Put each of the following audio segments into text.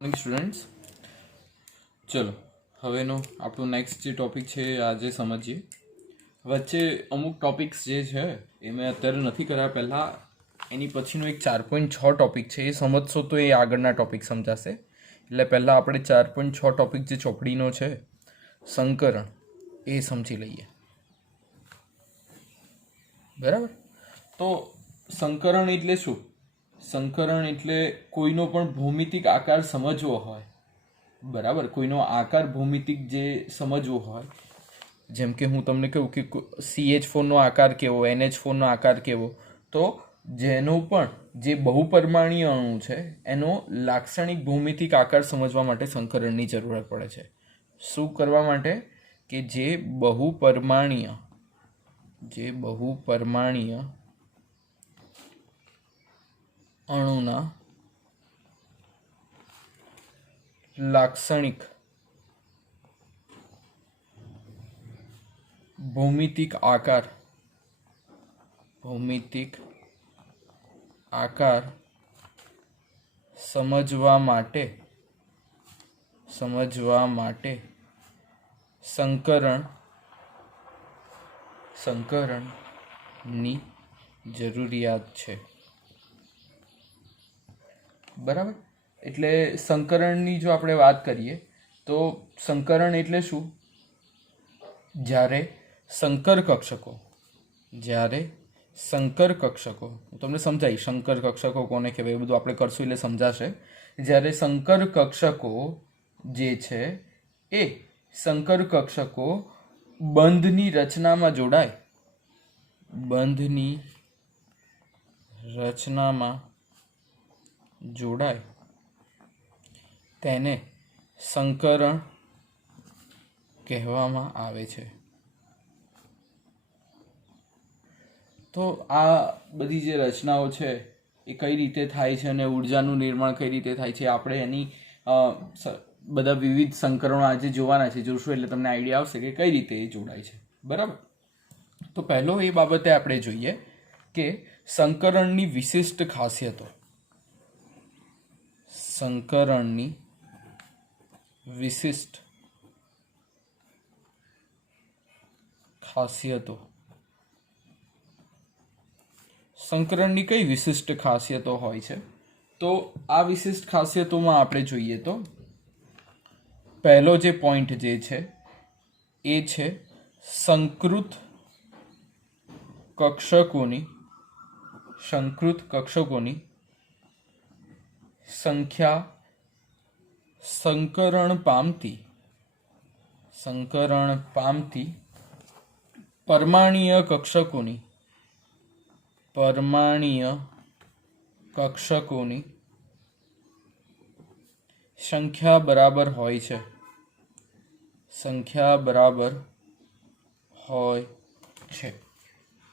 Morning students, ચલો હવેનો આપણો next જે ટોપિક છે આજે સમજીએ. વચ્ચે અમુક ટોપિક્સ જે છે એ મેં અત્યારે નથી કર્યા, પહેલાં એની પછીનો એક 4.6 ટોપિક છે એ સમજશો તો એ આગળના ટોપિક સમજાશે. એટલે પહેલાં આપણે 4.6 ટોપિક જે ચોપડીનો છે સંકરણ એ સમજી લઈએ. બરાબર? તો સંકરણ એટલે શું? સંકરણ એટલે કોઈનો પણ ભૌમિતિક આકાર સમજવો હોય, બરાબર, કોઈનો આકાર ભૌમિતિક જે સમજવો હોય, જેમ કે હું તમને કહું કે CH4નો આકાર કેવો, NH4નો આકાર કેવો, તો જેનો પણ જે બહુપરિમાણીય અણુ છે એનો લાક્ષણિક ભૌમિતિક આકાર સમજવા માટે સંકરણની જરૂરત પડે છે. શું કરવા માટે? કે જે બહુપરિમાણીય અણુના લાક્ષણિક ભૌમિતિક આકાર સમજવા માટે સંકરણની જરૂરિયાત છે. બરાબર? એટલે સંકરણની જો આપણે વાત કરીએ તો સંકરણ એટલે શું? જ્યારે સંકર કક્ષકો હું તમને સમજાવીશ સંકર કક્ષકો કોને કહેવાય, એ બધું આપણે કરશું એટલે સમજાશે. જ્યારે સંકર કક્ષકો જે છે એ સંકર કક્ષકો બંધની રચનામાં જોડાય તેને સંકરણ કહેવામાં આવે છે. તો આ બધી જે રચનાઓ છે એ કઈ રીતે થાય છે અને ઉર્જાનું નિર્માણ કઈ રીતે થાય છે, આપણે એની બધા વિવિધ સંકરણો આજે જોવાના છે, જોશું એટલે તમને આઈડિયા આવશે કે કઈ રીતે એ જોડાય છે. બરાબર? તો પહેલો એ બાબતે આપણે જોઈએ કે સંકરણની વિશિષ્ટ ખાસિયતો. સંકરણની કઈ વિશિષ્ટ ખાસિયતો હોય છે? તો આ વિશિષ્ટ ખાસિયતોમાં આપણે જોઈએ તો પહેલો જે પોઈન્ટ જે છે એ છે સંકૃત કક્ષકોની સંખ્યા સંકરણ પામતી પરમાણ્વીય કક્ષકોની સંખ્યા બરાબર હોય છે.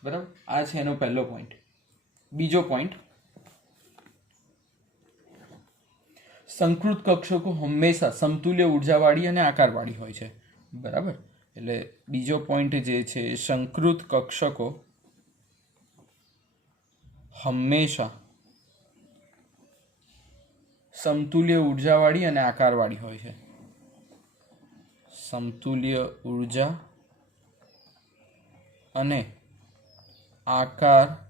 બરાબર? આ છે એનો પહેલો પોઈન્ટ. બીજો પોઈન્ટ, સંકૃત કક્ષકો હંમેશા સમતુલ્ય ઉર્જાવાળી અને આકારવાળી હોય છે. બરાબર? એટલે બીજો પોઈન્ટ જે છે સંકૃત કક્ષકો હંમેશા સમતુલ્ય ઉર્જાવાળી અને આકારવાળી હોય છે. સમતુલ્ય ઉર્જા અને આકારવાળી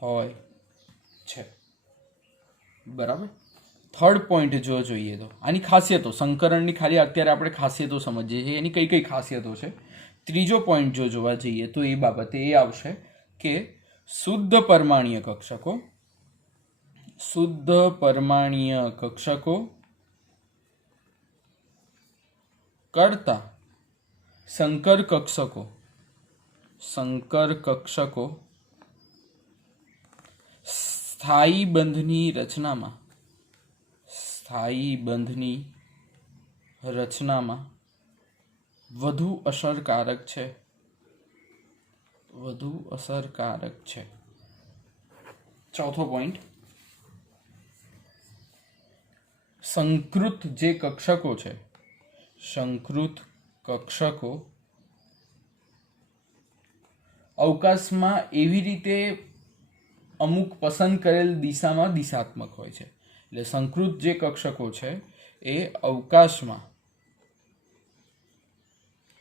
હોય છે. બરાબર? થર્ડ પોઈન્ટ જો જોઈએ તો આની ખાસિયતો, સંકરણની ખાલી અત્યારે આપણે ખાસિયતો સમજીએ છીએ, એની કઈ કઈ ખાસિયતો છે. ત્રીજો પોઈન્ટ જો જોવા જઈએ તો એ બાબતે એ આવશે કે શુદ્ધ પરમાણ્વીય કક્ષકો કરતા સંકર કક્ષકો સ્થાયી બંધની રચનામાં વધુ અસરકારક છે. ચોથો પોઈન્ટ, સંકૃત કક્ષકો અવકાશમાં એવી રીતે અમુક પસંદ કરેલ દિશામાં દિશાત્મક હોય છે. એટલે સંકૃત જે કક્ષકો છે એ અવકાશમાં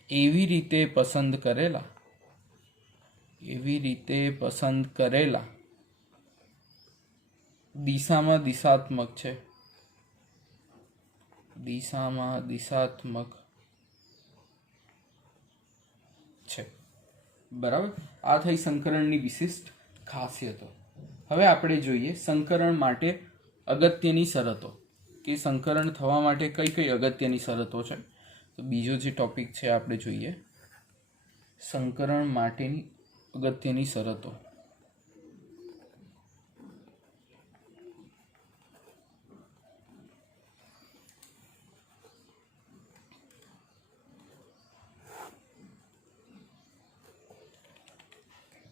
એવી રીતે પસંદ કરેલા દિશામાં દિશાત્મક છે. બરાબર. આ થઈ સંકરણની વિશિષ્ટ ખાસિયતો. હવે આપણે જોઈએ સંકરણ માટે અગત્યની શરતો, કે સંકરણ થવા માટે કઈ કઈ અગત્યની શરતો છે. તો બીજો જે ટોપિક છે આપણે જોઈએ સંકરણ માટેની અગત્યની શરતો.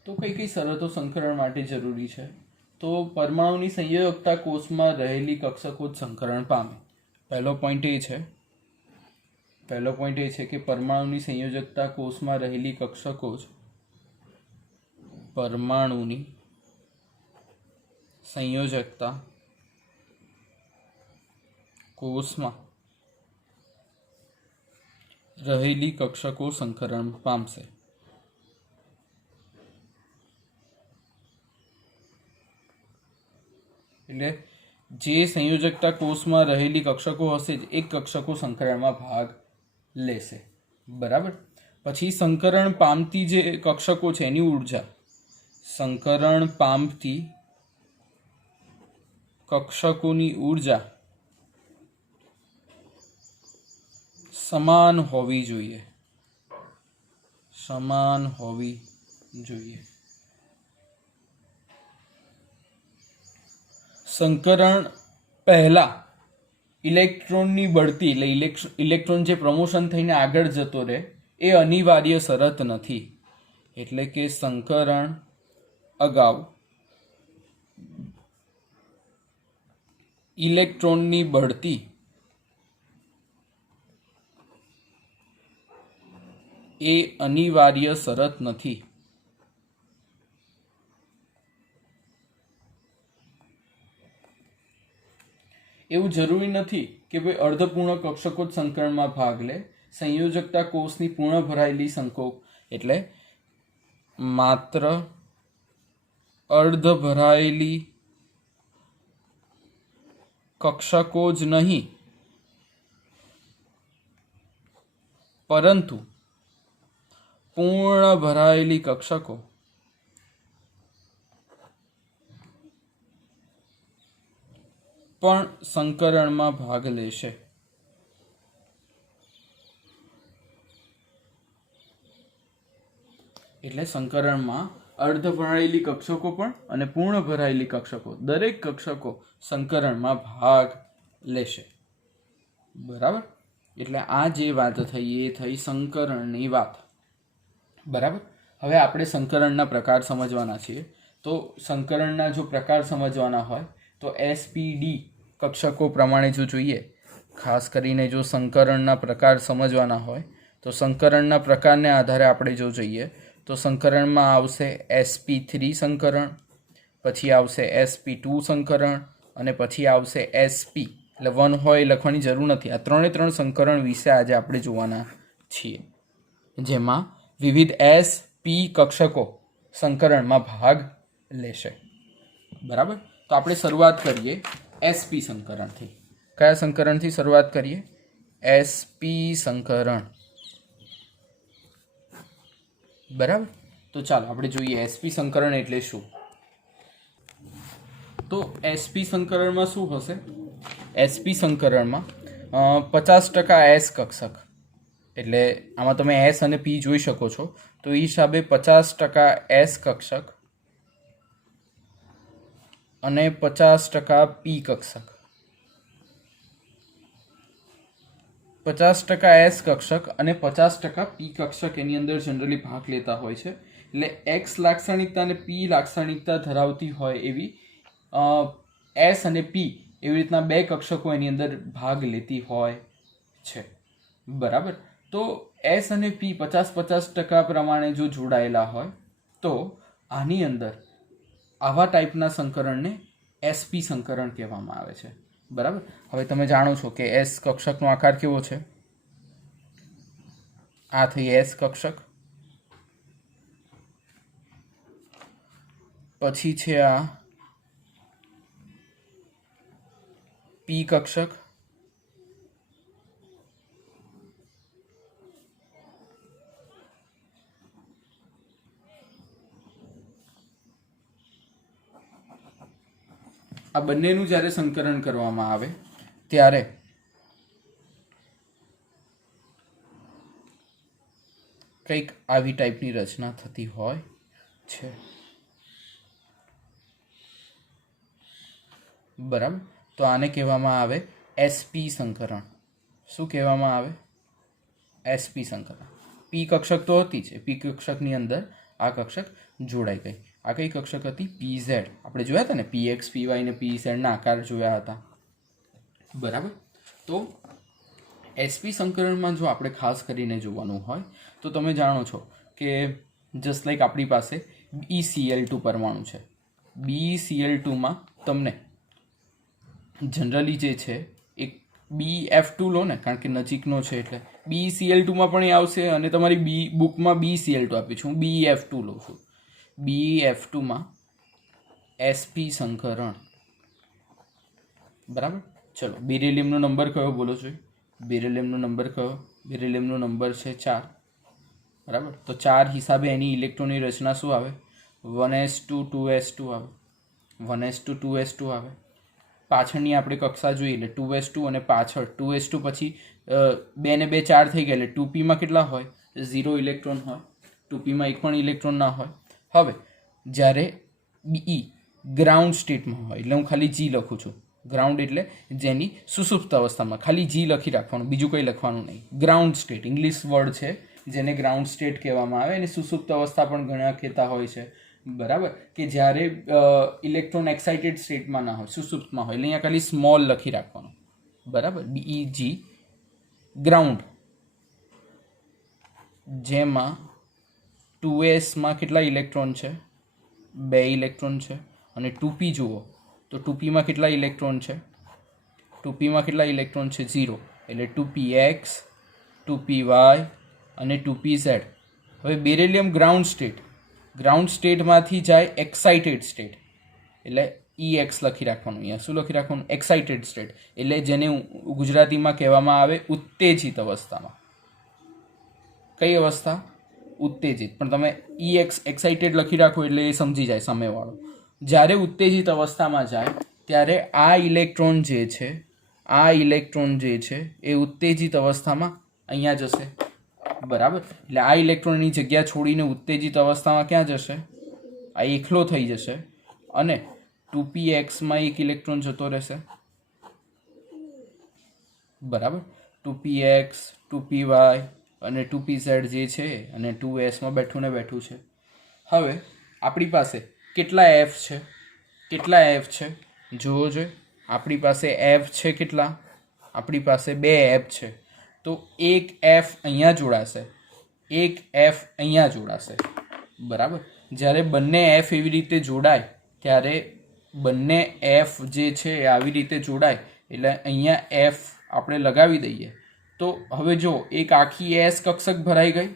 તો કઈ કઈ શરતો સંકરણ માટે જરૂરી છે? તો પરમાણુની સંયોજકતા કોષમાં રહેલી કક્ષકો જ સંકરણ પામે. પહેલો પોઈન્ટ એ છે કે પરમાણુની સંયોજકતા કોષમાં રહેલી કક્ષકો જ પરમાણુની સંયોજકતા કોષમાં રહેલી કક્ષકો સંકરણ પામશે. એટલે જે સંયોજકતા કોષમાં રહેલી કક્ષકો હશે જ એક કક્ષકો સંકરણમાં ભાગ લેશે. બરાબર. પછી સંકરણ પામતી જે કક્ષકો છે એની ઉર્જા, સંકરણ પામતી કક્ષકોની ઉર્જા સમાન હોવી જોઈએ. સંકરણ પહેલા ઇલેક્ટ્રોનની બઢતી, એટલે ઇલેક્ટ્રોન જે પ્રમોશન થઈને આગળ જતો રહે એ અનિવાર્ય શરત નથી. એટલે કે સંકરણ અગાઉ ઇલેક્ટ્રોનની બઢતી એ અનિવાર્ય શરત નથી. એવું જરૂરી નથી કે ભાઈ અર્ધપૂર્ણ કક્ષકો જ સંકરણમાં ભાગ લે. સંયોજકતા કોષની પૂર્ણ ભરાયેલી સંકોચ એટલે માત્ર અર્ધ ભરાયેલી કક્ષકો જ નહીં, પરંતુ પૂર્ણ ભરાયેલી કક્ષકો પણ સંકરણમાં ભાગ લેશે. એટલે સંકરણમાં અર્ધ ભરાયેલી કક્ષકો પણ અને પૂર્ણ ભરાયેલી કક્ષકો, દરેક કક્ષકો સંકરણમાં ભાગ લેશે. બરાબર. એટલે આ જે વાત થઈ એ થઈ સંકરણની વાત. બરાબર. હવે આપણે સંકરણના પ્રકાર સમજવાના છીએ. તો સંકરણના જો પ્રકાર સમજવાના હોય તો SPD કક્ષકો પ્રમાણે જો જોઈએ, ખાસ કરીને જો સંકરણના પ્રકાર સમજવાના હોય તો સંકરણના પ્રકારને આધારે આપણે જો જોઈએ તો સંકરણમાં આવશે sp3 સંકરણ, પછી આવશે sp2 સંકરણ અને પછી આવશે sp. એટલે 1 હોય લખવાની જરૂર નથી. આ ત્રણ સંકરણ વિશે આજે આપણે જોવાના છીએ, જેમાં વિવિધ sp કક્ષકો સંકરણમાં ભાગ લેશે. બરાબર. તો આપણે શરૂઆત કરીએ sp સંકરણથી. કયા સંકરણથી શરૂઆત કરીએ? sp સંકરણ. બરાબર. તો ચાલો આપણે જોઈએ sp સંકરણ એટલે શું. તો sp સંકરણમાં શું હશે? sp સંકરણમાં 50% s કક્ષક, એટલે આમાં તમે s અને p જોઈ શકો છો. તો એ હિસાબે 50% s કક્ષક અને 50% p કક્ષક. 50% s કક્ષક અને 50% p કક્ષક એની અંદર જનરલી ભાગ લેતા હોય છે. એટલે x લાક્ષણિકતા અને p લાક્ષણિકતા ધરાવતી હોય એવી s અને p એવી રીતના બે કક્ષકો એની અંદર ભાગ લેતી હોય છે. બરાબર. તો s અને p 50-50% પ્રમાણે જો જોડાયેલા હોય તો આની અંદર આવા ટાઈપના સંકરણને એસપી સંકરણ કહેવામાં આવે છે. બરાબર. હવે તમે જાણો છો કે એસ કક્ષકનો આકાર કેવો છે. આ થઈ એસ કક્ષક, પછી છે આ પી કક્ષક, આ બંનેનું જ્યારે સંકરણ કરવામાં આવે ત્યારે કંઈક આવી ટાઈપની રચના થતી હોય છે. બરાબર. તો આને કહેવામાં આવે એસપી સંકરણ. શું કહેવામાં આવે? એસપી સંકરણ. પી કક્ષક તો હતી જ, પી કક્ષકની અંદર આ કક્ષક જોડાઈ ગઈ. આ કઈ કક્ષક હતી? પી ઝેડ. આપણે જોયા હતા ને, પી એક્સ, પી વાય ને પી ઝેડના આકાર જોયા હતા. બરાબર. તો એસપી સંકરણમાં જો આપણે ખાસ કરીને જોવાનું હોય તો તમે જાણો છો કે જસ્ટ લાઈક આપણી પાસે BeCl2 પરમાણુ છે. BeCl2માં તમને જનરલી જે છે એક BF2 લો ને, કારણ કે નજીકનો છે એટલે BeCl2માં પણ એ આવશે, અને તમારી બુકમાં BeCl2 આપ્યું છે, હું BF2 લઉં છું. BF2માં એસપી સંકરણ. બરાબર. ચલો, બેરિલિયમનો નંબર કયો બોલો જોઈએ? બેરિલિયમનો નંબર કયો? બેરિલિયમનો નંબર છે 4. બરાબર. તો 4 હિસાબે એની ઇલેક્ટ્રોનની રચના શું આવે? 1s2 2s2 આવે. 1s2 2s2 આવે. પાછળની આપણે કક્ષા જોઈએ એટલે 2s2 અને પાછળ 2s2 પછી 2 ને 2 4 થઈ ગયા એટલે 2pમાં કેટલા હોય? 0 ઇલેક્ટ્રોન હોય. 2pમાં એક પણ ઇલેક્ટ્રોન ના હોય. હવે જ્યારે BE ગ્રાઉન્ડ સ્ટેટમાં હોય એટલે હું ખાલી G લખું છું. ગ્રાઉન્ડ એટલે જેની સુસુપ્ત અવસ્થામાં, ખાલી G લખી રાખવાનું, બીજું કંઈ લખવાનું નહીં. ગ્રાઉન્ડ સ્ટેટ ઇંગ્લિશ વર્ડ છે જેને ગ્રાઉન્ડ સ્ટેટ કહેવામાં આવે, અને સુસુપ્ત અવસ્થા પણ ઘણા કહેતા હોય છે. બરાબર. કે જ્યારે ઇલેક્ટ્રોન એક્સાઇટેડ સ્ટેટમાં ના હોય, સુસુપ્તમાં હોય, એટલે અહીંયા ખાલી સ્મોલ લખી રાખવાનું. બરાબર. BEG ગ્રાઉન્ડ, જેમાં 2sમાં કેટલા ઇલેક્ટ્રોન છે? 2 ઇલેક્ટ્રોન છે. અને 2p જુઓ તો 2pમાં કેટલા ઇલેક્ટ્રોન છે? 2pમાં કેટલા ઇલેક્ટ્રોન છે? 0. એટલે 2px 2py અને 2pz. હવે બેરિલિયમ ગ્રાઉન્ડ સ્ટેટમાંથી જાય એક્સાઇટેડ સ્ટેટ, એટલે EX લખી રાખવાનું. અહીંયા શું લખી રાખવાનું? એક્સાઇટેડ સ્ટેટ, એટલે જેને ગુજરાતીમાં કહેવામાં આવે ઉત્તેજિત અવસ્થામાં. કઈ અવસ્થા? ઉત્તેજિત. પણ તમે EX એક્સાઇટેડ લખી રાખો એટલે એ સમજી જાય સામેવાળો. જ્યારે ઉત્તેજિત અવસ્થામાં જાય ત્યારે આ ઇલેક્ટ્રોન જે છે એ ઉત્તેજિત અવસ્થામાં અહીંયા જશે. બરાબર. એટલે આ ઇલેક્ટ્રોનની જગ્યા છોડીને ઉત્તેજિત અવસ્થામાં ક્યાં જશે? આ એકલો થઈ જશે, અને 2pxમાં એક ઇલેક્ટ્રોન જતો રહેશે. બરાબર. 2px 2py અને 2pz જે છે અને 2sમાં બેઠું ને બેઠું છે. હવે આપણી પાસે કેટલા f છે? કેટલા f છે જુઓ જોઈએ. આપણી પાસે f છે કેટલા? આપણી પાસે 2 f છે. તો એક f અહીંયા જોડાશે, એક f અહીંયા જોડાશે. બરાબર. જ્યારે બંને f એવી રીતે જોડાય ત્યારે બંને f જે છે એ આવી રીતે જોડાય એટલે અહીંયા f આપણે લગાવી દઈએ. તો હવે જો એક આખી S કક્ષક ભરાઈ ગઈ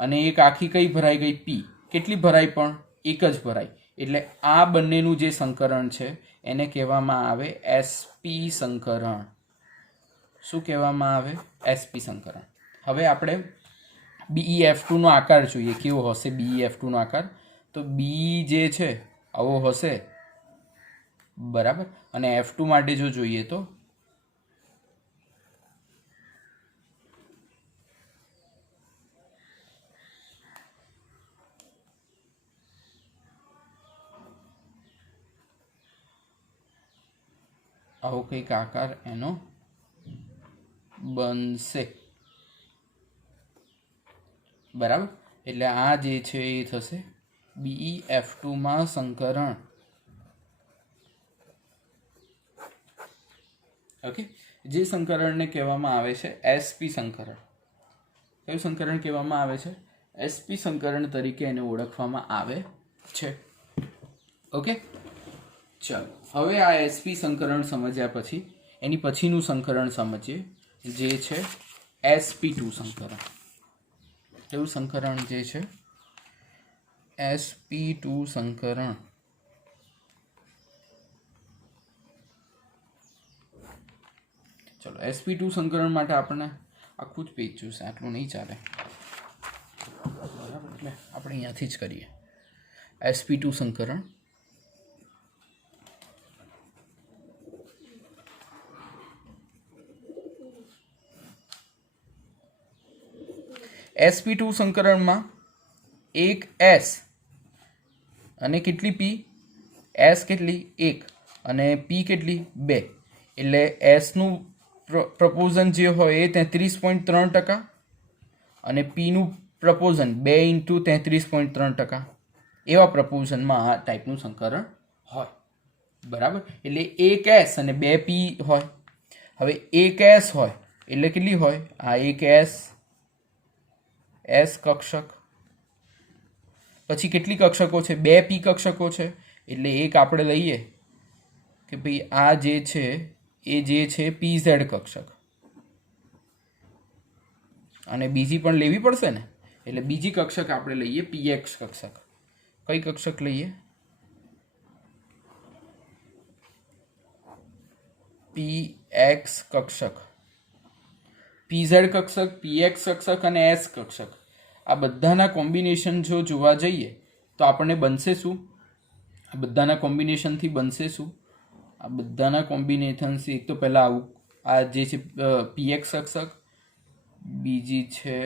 અને એક આખી કઈ ભરાઈ ગઈ? P. કેટલી ભરાઈ? પણ એક જ ભરાઈ. એટલે આ બંનેનું જે સંકરણ છે એને કહેવામાં આવે SP સંકરણ. શું કહેવામાં આવે? SP સંકરણ. હવે આપણે BeF2 નો આકાર જોઈએ. કેવો હશે BeF2 નો આકાર? તો B જે છે આવો હશે. બરાબર. અને F2 માટે જો જોઈએ તો આવો કંઈક આકાર એનો બનશે. બરાબર. એટલે આ જે છે એ થશે BeF2માં સંકરણ. ઓકે. જે સંકરણને કહેવામાં આવે છે SP સંકરણ. કયું સંકરણ કહેવામાં આવે છે? SP સંકરણ તરીકે એને ઓળખવામાં આવે છે. ઓકે, ચાલો હવે આ sp સંકરણ સમજ્યા પછી એની પછીનું સંકરણ સમજીએ, જે છે sp2 સંકરણ. એવું સંકરણ જે છે sp2 સંકરણ. ચલો sp2 સંકરણ માટે આપણને આખું જ પેજ જોશે, આટલું નહીં ચાલે, બરાબર? એટલે આપણે અહીંયાથી જ કરીએ sp2 સંકરણ. sp2 સંકરણમાં એક s અને કેટલી p, s કેટલી 1 અને p કેટલી 2, એટલે s નું પ્રપોઝન જે હોય એ 33.3% અને p નું પ્રપોઝન 2 × 33.3%, એવા પ્રપોઝનમાં આ ટાઈપનું સંકરણ હોય, બરાબર? એટલે એક s અને 2 p હોય. હવે એક s હોય એટલે કેટલી હોય? આ એક s કક્ષક, પછી કેટલી કક્ષકો છે? 2 p કક્ષકો છે, એટલે એક આપણે લઈએ કે ભાઈ આ જે છે એ જે છે pz કક્ષક, અને બીજી પણ લેવી પડશે ને, એટલે બીજી કક્ષક આપણે લઈએ px કક્ષક. કઈ કક્ષક લઈએ? px કક્ષક. pz કક્ષક, px કક્ષક અને s કક્ષક, આ બધાના કોમ્બિનેશન જો જોવા જઈએ તો આપણને બનશે શું? આ બધાના કોમ્બિનેશનથી બનશે શું? આ બધાના કોમ્બિનેશનથી એક તો પહેલાં આવું, આ જે છે px કક્ષક, બીજી છે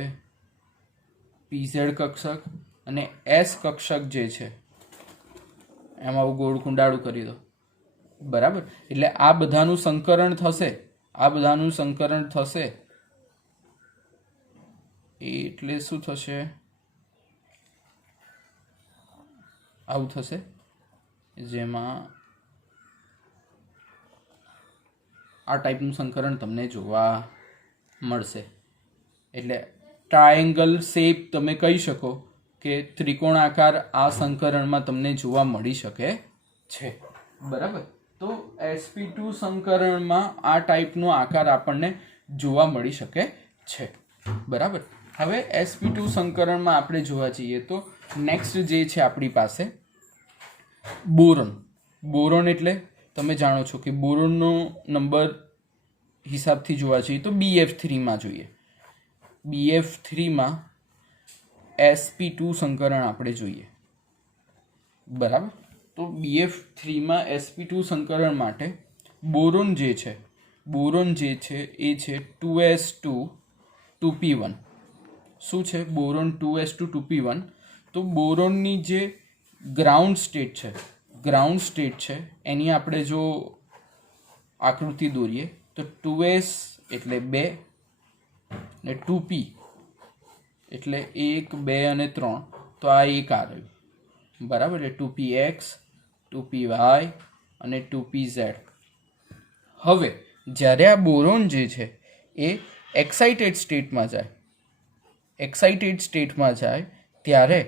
pz કક્ષક, અને s કક્ષક જે છે એમાં આવું ગોળ કુંડાળું કરી દો, બરાબર? એટલે આ બધાનું સંકરણ થશે, આ બધાનું સંકરણ થશે એટલે શું થશે? આવું થશે, જેમાં આ ટાઈપનું સંકરણ તમને જોવા મળશે. એટલે ટ્રાયેંગલ શેપ તમે કહી શકો કે ત્રિકોણાકાર આ સંકરણમાં તમને જોવા મળી શકે છે, બરાબર? તો sp2 સંકરણમાં આ ટાઈપનો આકાર આપણને જોવા મળી શકે છે, બરાબર? હવે sp2 સંકરણમાં આપણે જોવા જઈએ તો નેક્સ્ટ જે છે આપણી પાસે બોરોન. બોરોન એટલે તમે જાણો છો કે બોરોનનો નંબર હિસાબથી જોવા જઈએ તો bf3માં જોઈએ. bf3માં sp2 સંકરણ આપણે જોઈએ, બરાબર? તો bf3માં sp2 સંકરણ માટે બોરોન જે છે એ છે 2s2 2p1. શું છે બોરોન? 2s2 2p1. તો બોરોનની જે ગ્રાઉન્ડ સ્ટેટ છે એની આપણે જો આકૃતિ દોરીએ તો 2s એટલે 2 ને 2p એટલે 1 2 અને 3, તો આ એક આ રહ્યું, બરાબર? એટલે 2px 2py અને 2pz. હવે જ્યારે આ બોરોન જે છે એ એક્સાઇટેડ સ્ટેટમાં જાય ત્યારે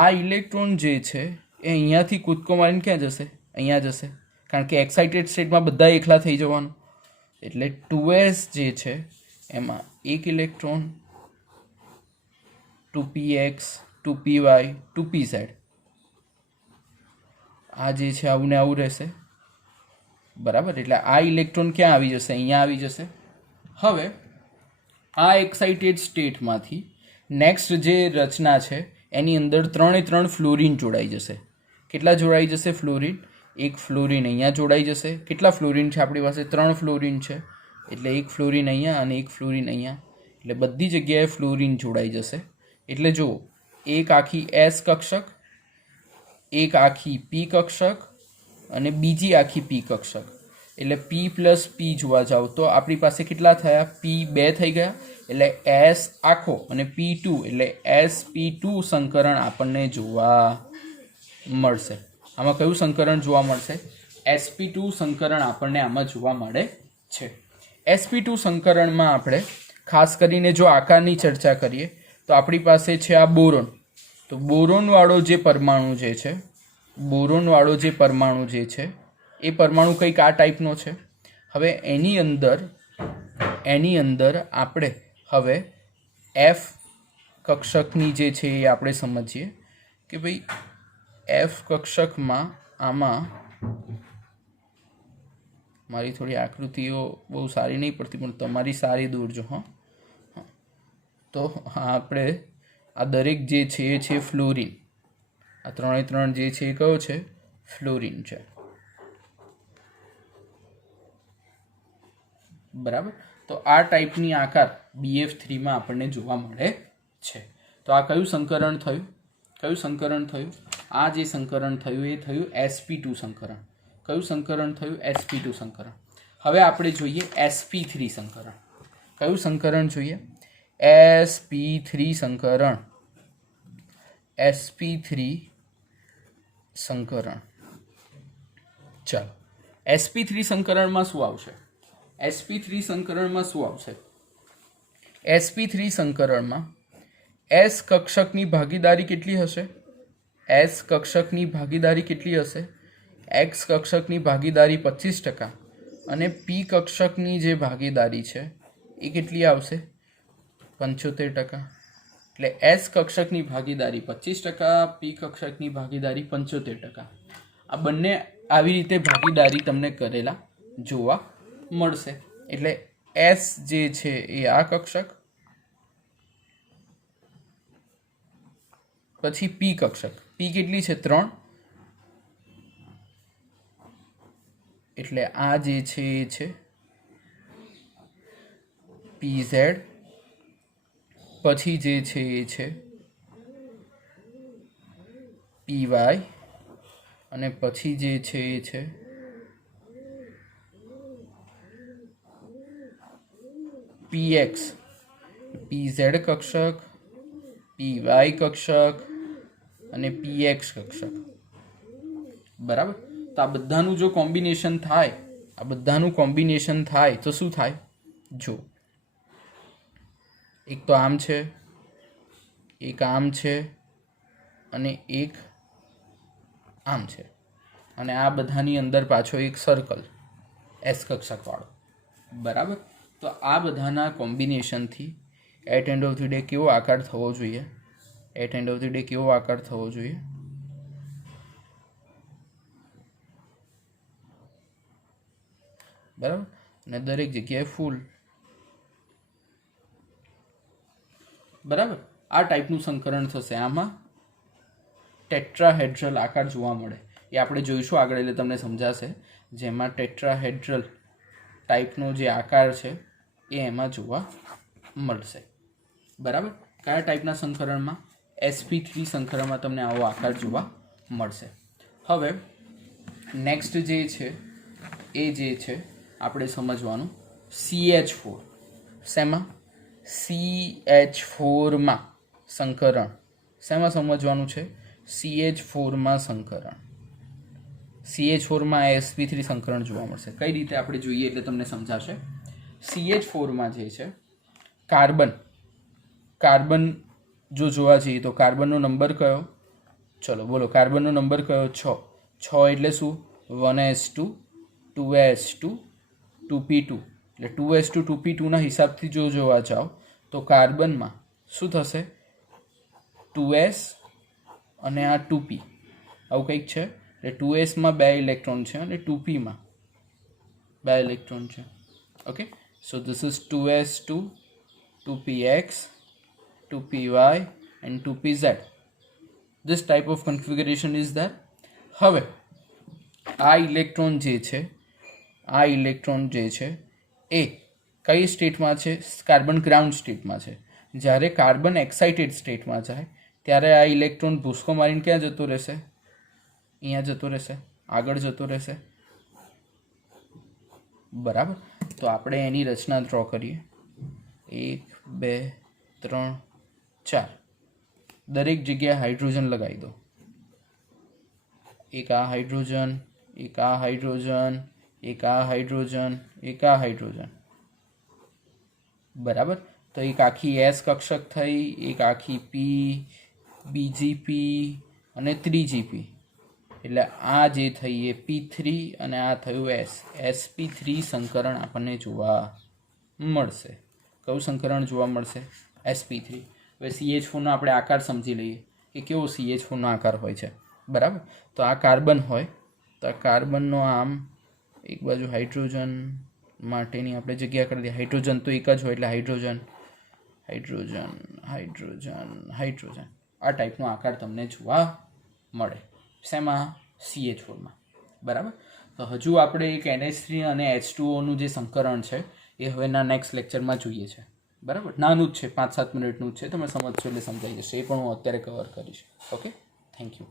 આ ઇલેક્ટ્રોન જે છે એ અહીંયાથી કૂદકો મારીને ક્યાં જશે? અહીંયા જશે, કારણ કે એક્સાઇટેડ સ્ટેટમાં બધા એકલા થઈ જવાનું. એટલે 2s જે છે એમાં એક ઇલેક્ટ્રોન 2px 2py 2pz, આ જે છે આવું ને આવું રહેશે, બરાબર? એટલે આ ઇલેક્ટ્રોન ક્યાં આવી જશે? અહીંયા આવી જશે. હવે આ એક્સાઇટેડ સ્ટેટમાંથી નેક્સ્ટ જે રચના છે એની અંદર 3 ફ્લોરિન જોડાઈ જશે. કેટલા જોડાઈ જશે ફ્લોરિન? એક ફ્લોરિન અહીંયા જોડાઈ જશે. કેટલા ફ્લોરિન છે આપણી પાસે? 3 ફ્લોરિન છે, એટલે એક ફ્લોરિન અહીંયા અને એક ફ્લોરિન અહીંયા, એટલે બધી જગ્યાએ ફ્લોરિન જોડાઈ જશે. એટલે જો એક આખી s કક્ષક, એક આખી p કક્ષક અને બીજી આખી p કક્ષક, એટલે p પ્લસ p જોવા જાવ તો આપણી પાસે કેટલા થયા? p 2 થઈ ગયા, એટલે s આખો અને p2 એટલે sp2 સંકરણ આપણને જોવા મળશે. આમાં કયું સંકરણ જોવા મળશે? sp2 સંકરણ આપણને આમાં જોવા મળે છે. sp2 સંકરણમાં આપણે ખાસ કરીને જો આકારની ચર્ચા કરીએ તો આપણી પાસે છે આ બોરોન. તો બોરોન વાળો જે પરમાણુ જે છે બોરોનવાળો જે પરમાણુ જે છે એ પરમાણુ કંઈક આ ટાઈપનો છે. હવે એની અંદર આપણે હવે એફ કક્ષકની જે છે એ આપણે સમજીએ કે ભાઈ એફ કક્ષકમાં આમાં મારી થોડી આકૃતિઓ બહુ સારી નહીં પડતી પણ તમારી સારી દોરજો. હા, તો આપણે આ દરેક જે છે એ છે ફ્લોરિન. આ ત્રણે ત્રણ જે છે એ કયો છે? ફ્લોરિન છે. બરાબર. તો આ ટાઈપની આકાર BF3માં આપણને જોવા મળે છે. તો આ કયું સંકરણ થયું? આ જે સંકરણ થયું એ થયું sp2 સંકરણ. કયું સંકરણ થયું? sp2 સંકરણ. હવે આપણે જોઈએ sp3 સંકરણ. કયું સંકરણ જોઈએ? sp3 સંકરણ. ચાલો, sp3 સંકરણમાં શું આવશે? sp3 સંકરણમાં s કક્ષકની ભાગીદારી કેટલી હશે? x કક્ષકની ભાગીદારી 25% અને p કક્ષકની જે ભાગીદારી છે એ કેટલી આવશે? 75%. એટલે s કક્ષકની ભાગીદારી 25%, p કક્ષકની ભાગીદારી 75%. આ બંને આવી રીતે ભાગીદારી તમને કરેલા જોવા મળશે. એટલે s જે છે એ આ કક્ષક, પછી p કક્ષક. p કેટલી છે? 3. એટલે આ જે છે એ છે pz. પછી જે છે એ છે py અને પછી જે છે એ છે px. pz કક્ષક, py કક્ષક અને px કક્ષક. બરાબર. તો આ બધાનું જો કોમ્બિનેશન થાય, તો શું થાય? જો એક તો આમ છે, એક આમ છે અને એક આમ છે, અને આ બધાની અંદર પાછો એક સર્કલ એસ કક્ષક વાળો. બરાબર. તો આ બધાના કોમ્બિનેશનથી at end of the day કેવો આકાર થવો જોઈએ? બરાબર. અને દરેક જગ્યાએ ફૂલ. બરાબર. આ ટાઈપનું સંકરણ થશે. આમાં ટેટ્રાહેડ્રલ આકાર જોવા મળે. એ આપણે જોઈશું આગળ, એટલે તમને સમજાશે. જેમાં ટેટ્રાહેડ્રલ ટાઈપનો જે આકાર છે એ એમાં જોવા મળશે. બરાબર. કયા ટાઈપના સંકરણમાં? sp3 સંકરણમાં તમને આવો આકાર જોવા મળશે. હવે નેક્સ્ટ જે છે એ જે છે આપણે સમજવાનું CH4. શેમાં? CH4માં સંકરણ. શેમાં સમજવાનું છે? CH4માં સંકરણ. CH4માં sp3 સંકરણ જોવા મળશે. કઈ રીતે આપણે જોઈએ એટલે તમને સમજાશે. CH4માં જે છે કાર્બન જો જોવા જઈએ તો કાર્બનનો નંબર કયો? ચલો બોલો, કાર્બનનો નંબર કયો? 6. 6 એટલે શું? 1s2 2s2 2p2. એટલે 2s2 2p2ના હિસાબથી જો જોવા જાઓ તો કાર્બનમાં શું થશે? 2s અને આ 2p આવું કંઈક છે. એટલે 2sમાં 2 ઇલેક્ટ્રોન છે અને 2pમાં 2 ઇલેક્ટ્રોન છે. Okay, so this is 2s2 2px 2py and 2pz. This type of configuration is there. હવે આ ઇલેક્ટ્રોન જે છે એ કઈ સ્ટેટમાં છે? કાર્બન ગ્રાઉન્ડ સ્ટેટમાં છે. જ્યારે કાર્બન એક્સાઇટેડ સ્ટેટમાં જાય ત્યારે આ ઇલેક્ટ્રોન ભૂસકો મારીને ક્યાં જતો રહેશે? અહીંયા જતો રહેશે, આગળ જતો રહેશે. બરાબર. તો આપણે એની રચના ડ્રો કરીએ. 1 2 3 4. દરેક જગ્યાએ હાઇડ્રોજન લગાવી દો. એક આ હાઇડ્રોજન, એક આ હાઇડ્રોજન, એક આ હાઇડ્રોજન, એક આ હાઇડ્રોજન. બરાબર. તો એક આખી એસ કક્ષક થઈ, એક આખી પી, બીજી પી અને ત્રીજી પી. એટલે આ જે થઈ એ P3 અને આ થયું sp3 સંકરણ આપણને જોવા મળશે. કયું સંકરણ જોવા મળશે? sp3. હવે CH4નો આપણે આકાર સમજી લઈએ કે કેવો CH4નો આકાર હોય છે. બરાબર, તો આ કાર્બન હોય તો આ કાર્બનનો આમ એક બાજુ હાઇડ્રોજન માટેની આપણે જગ્યા કરી દઈએ. હાઇડ્રોજન તો એક જ હોય એટલે હાઇડ્રોજન હાઇડ્રોજન હાઇડ્રોજન હાઇડ્રોજન આ ટાઈપનો આકાર તમને જોવા મળે. શેમાં? CH4માં. બરાબર, તો હજુ આપણે એક NH3 અને H2Oનું જે સંકરણ છે એ હવેના નેક્સ્ટ લેક્ચરમાં જોઈએ છે. બરાબર, નાનું જ છે, 5-7 મિનિટનું જ છે, તમે સમજશો એટલે સમજાઈ જશે. એ પણ હું અત્યારે કવર કરીશ. Okay, thank you.